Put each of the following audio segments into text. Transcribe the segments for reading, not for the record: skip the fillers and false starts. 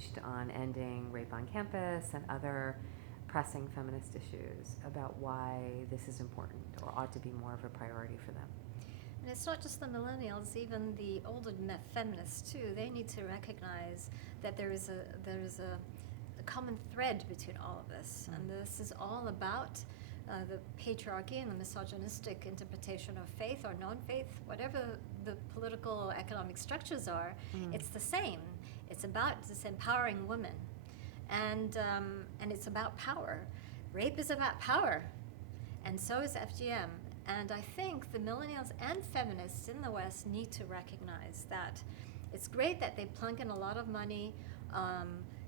engaged on ending rape on campus and other pressing feminist issues about why this is important or ought to be more of a priority for them. And it's not just the millennials, even the older feminists too. They need to recognize that there is a common thread between all of this, and this is all about the patriarchy and the misogynistic interpretation of faith or non-faith, whatever the political or economic structures are. It's the same. It's about this empowering women, and it's about power. Rape is about power, and so is FGM. And I think the millennials and feminists in the West need to recognize that it's great that they plunk in a lot of money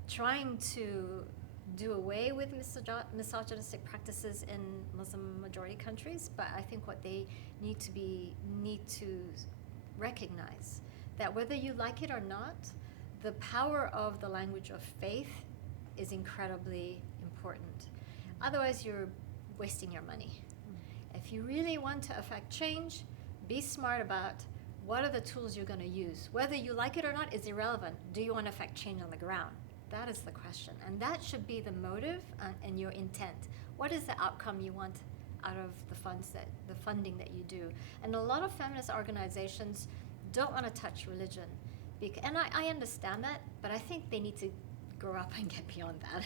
trying to do away with misogynistic practices in Muslim majority countries, but I think what they need to recognize that whether you like it or not, the power of the language of faith is incredibly important. Otherwise, you're wasting your money. If you really want to affect change, be smart about what are the tools you're going to use. Whether you like it or not is irrelevant. Do you want to affect change on the ground? That is the question. And that should be the motive and your intent. What is the outcome you want out of the funding that you do? And a lot of feminist organizations don't want to touch religion. And I understand that, but I think they need to grow up and get beyond that.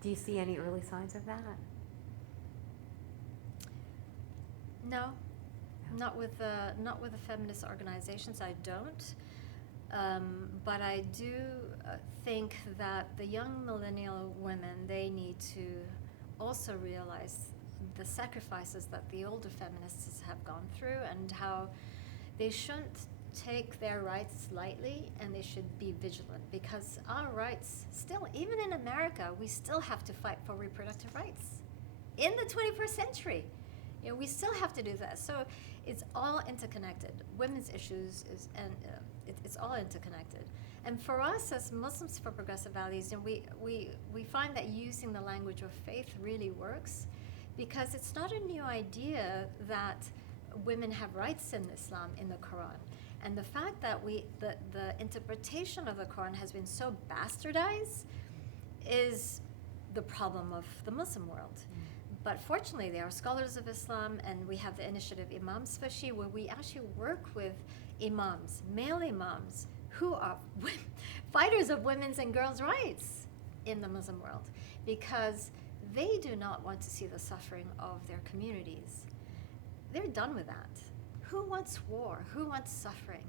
Do you see any early signs of that? No, not with the feminist organizations. I don't, but I do think that the young millennial women, they need to also realize the sacrifices that the older feminists have gone through and how they shouldn't take their rights lightly, and they should be vigilant, because our rights still, even in America, we still have to fight for reproductive rights in the 21st century. We still have to do that. So it's all interconnected. Women's issues it's all interconnected. And for us as Muslims for Progressive Values, we find that using the language of faith really works, because it's not a new idea that women have rights in Islam, in the Quran. And the fact that the interpretation of the Quran has been so bastardized is the problem of the Muslim world. But fortunately, there are scholars of Islam, and we have the initiative Imams Fashi, where we actually work with imams, male imams, who are fighters of women's and girls' rights in the Muslim world, because they do not want to see the suffering of their communities. They're done with that. Who wants war? Who wants suffering?